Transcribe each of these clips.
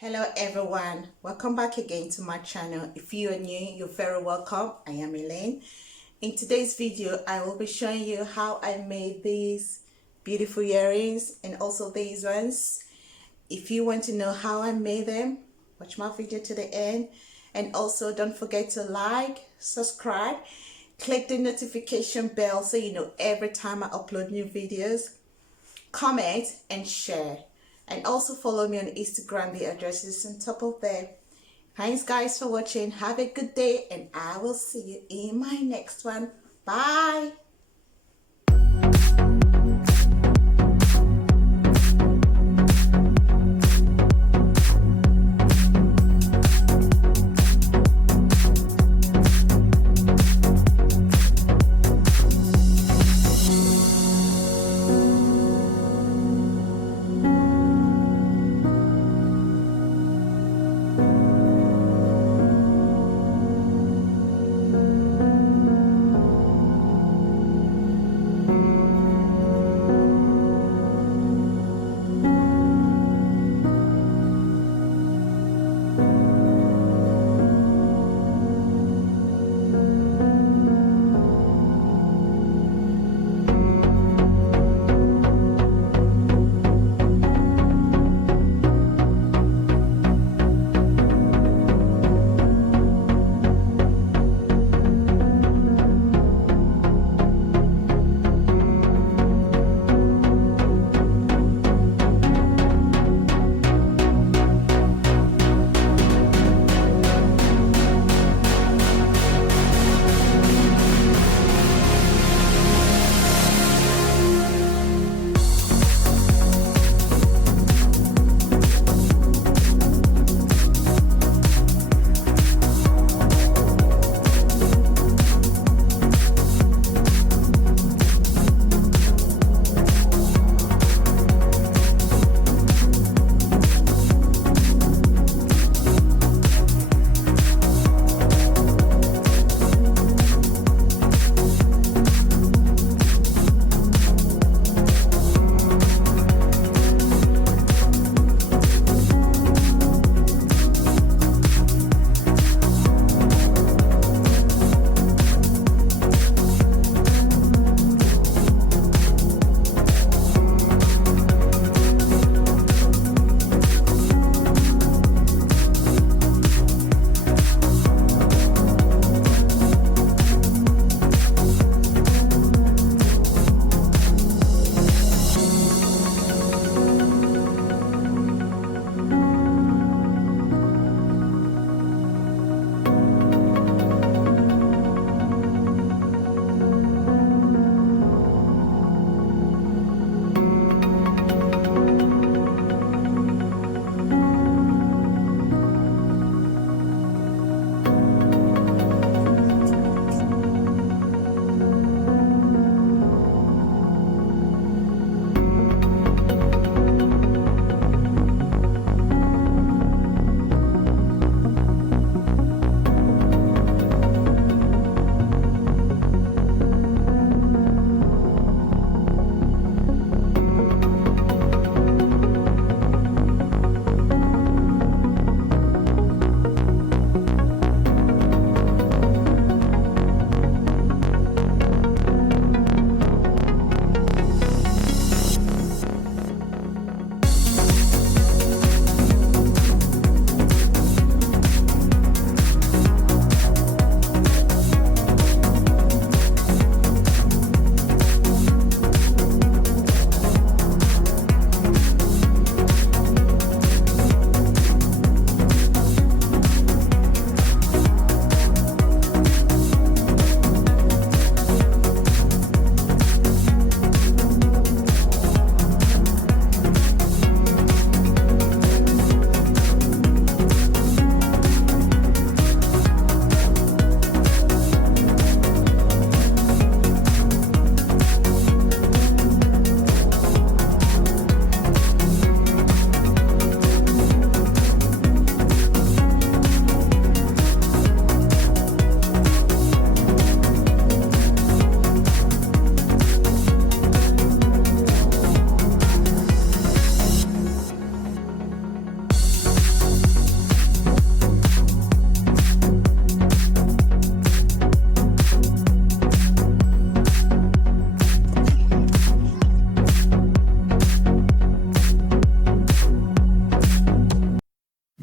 Hello everyone, welcome back again to my channel. If you are new, you're very welcome. I am Elaine. In today's video I will be showing you how I made these beautiful earrings and also these ones. If you want to know how I made them, watch my video to the end, and also don't forget to like, subscribe, click the notification bell so you know every time I upload new videos. Comment and share, and also follow me on Instagram. The address is on top of there. Thanks guys for watching. Have a good day and I will see you in my next one. Bye.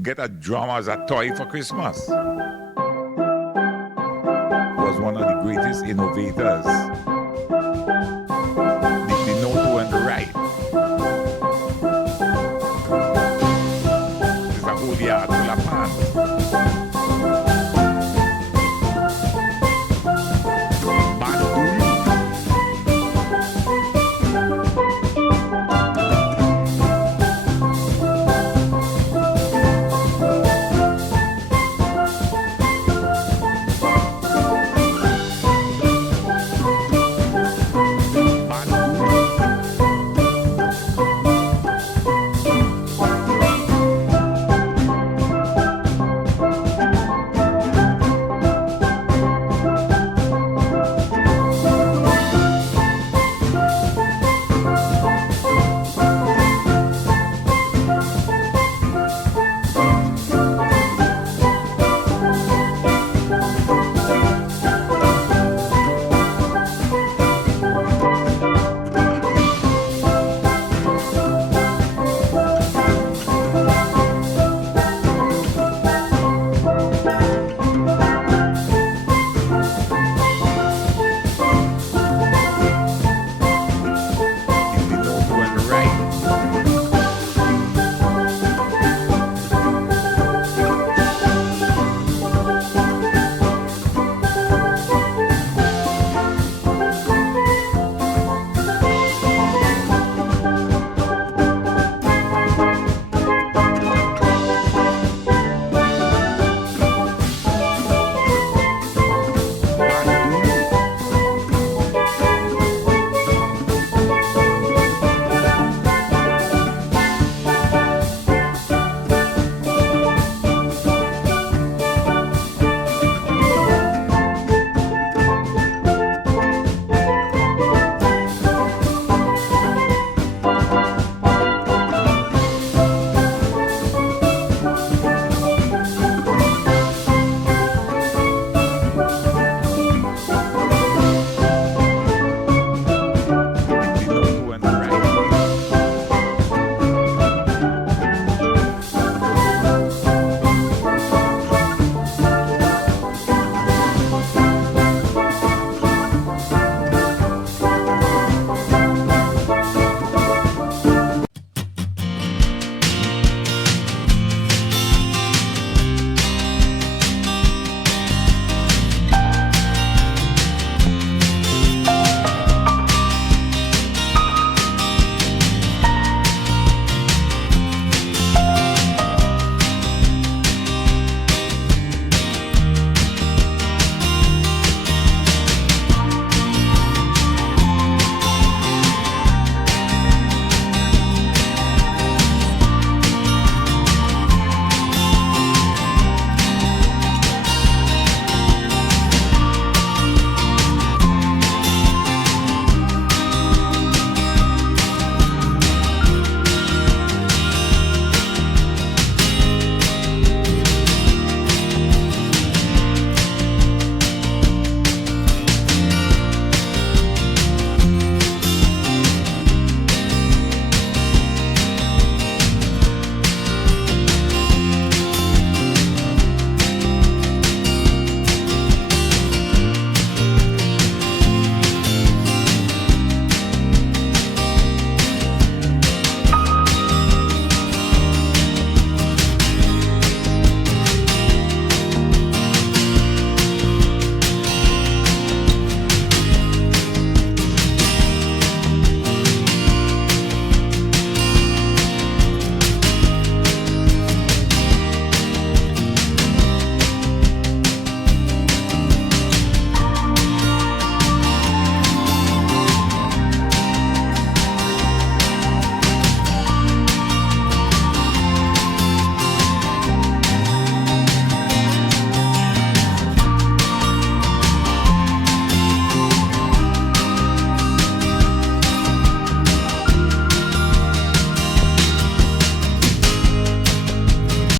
get a drum as a toy for Christmas. Was one of the greatest innovators. The note went right. It's a whole yard full of fans.